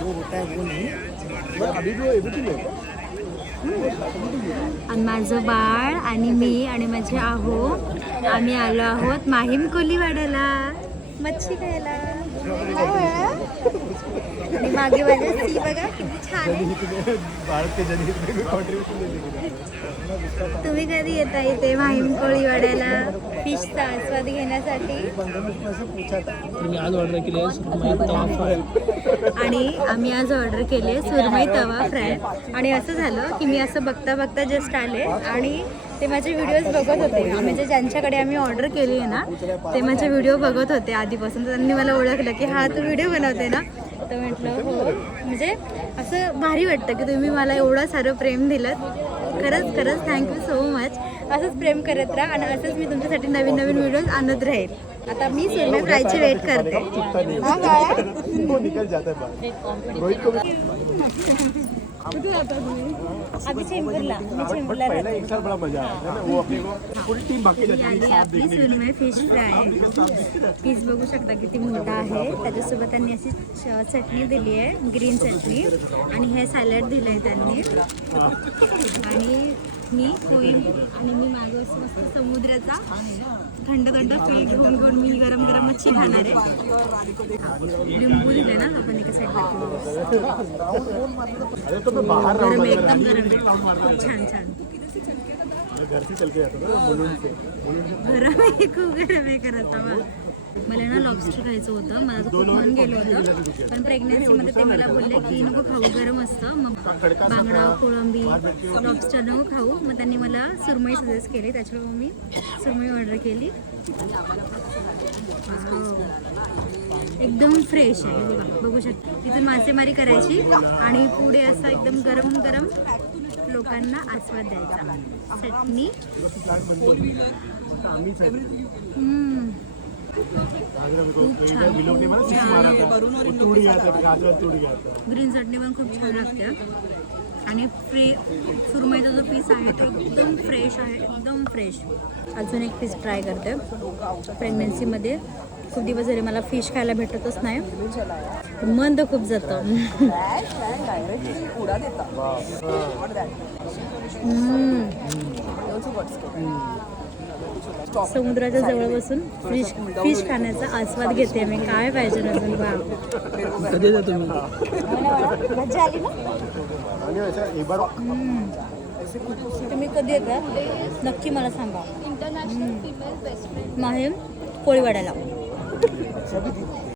जो होता है वो नहीं। अभी जो एवरीथिंग है आणि माझं बाळ आणि मी आणि माझे आहो आम्ही आलो आहोत माहीम कोलीवाड्याला मच्छी खायला. आणि मागे माझ्या सी बघा किती छान आहे. भारत के जनहित में कॉन्ट्रीब्यूशन देने तुम्ही कधी येता इथे माहीम कोळीवाड्याला फिशचा आस्वाद घेण्यासाठी? तुम्ही आज ऑर्डर केली आहे सुरमई तवा फ्राय. आणि आम्ही आज ऑर्डर केली आहे सुरमई तवा फ्राय. आणि असं झालं की मी असं बघता बघता जस्ट आले आणि ते माझे व्हिडिओज बघत होते. म्हणजे ज्यांच्याकडे आम्ही ऑर्डर केली आहे ना ते माझे व्हिडिओ बघत होते आधीपासून. तर त्यांनी मला ओळखलं की हा तू व्हिडिओ बनवते ना. तर म्हटलं हो. म्हणजे असं भारी वाटतं की तुम्ही मला एवढं सारं प्रेम दिलं. खरंच खरंच थँक्यू सो मच. असंच प्रेम करत राहा आणि असंच मी तुमच्यासाठी नवीन नवीन व्हिडिओज आणत राहील. आता मी सुरमई फ्रायची वेट करते. वो निकल जाता है बाहर. रोहित को भी अभी चेंबूरला मी चेंबूरला पहले राहते. एक साल बड़ा मजा आया ना. वो अपने को फुल टीम बाकी जाती आली आपली सुरमई फिश फ्राय. पीस बघू शकता किती मोठा आहे. त्याच्यासोबत त्यांनी अशी चटणी दिली आहे ग्रीन चटणी आणि हे सॅलड दिलं आहे त्यांनी. आणि मी आणि मी मागं असं मस्त समुद्राचा थंड थंड फील घेऊन घेऊन मी गरम गरम मच्छी खाणार आहे. लिंबू दिले ना आपण एका साईडला. अरे तो मैं बाहर गरम राउंड आहे, एकदम गरम आहे. खूप छान छान घर से चल के जाता था मुलुंड से. गरम आहे, खूप गरम आहे खरंच. बाबा मला ना लॉबस्टर खायचं होतं. मला तर खूप मन गेलं होतं पण प्रेग्नन्सीमध्ये ते मला बोलले की नको खाऊ गरम असतं. मग बांगडा कोळंबी लॉबस्टर नको खाऊ. मग त्यांनी मला सुरमई सजेस्ट केली. त्याच्यामुळे मी सुरमई ऑर्डर केली. एकदम फ्रेश आहे. बघा बघू शकता तिथून मासेमारी करायची आणि पुढे असं एकदम गरम गरम लोकांना आस्वाद द्यायचा. चटणी ग्रीन चटणी पण खूप छान लागते. आणि सुरमईचा जो पीस आहे तो एकदम फ्रेश आहे, एकदम फ्रेश. अजून एक पीस ट्राय करते. प्रेग्नन्सीमध्ये खूप दिवस झाले मला फिश खायला भेटतच नाही. मन तर खूप जातं. समुद्राच्या जवळ बसून फिश खाण्याचा आस्वाद घेते मी. काय पाहिजे अजून. वा कधी येता तुम्ही? मजा आली ना. तुम्ही कधी येता नक्की मला सांगा. माहीम कोळीवाड्याला.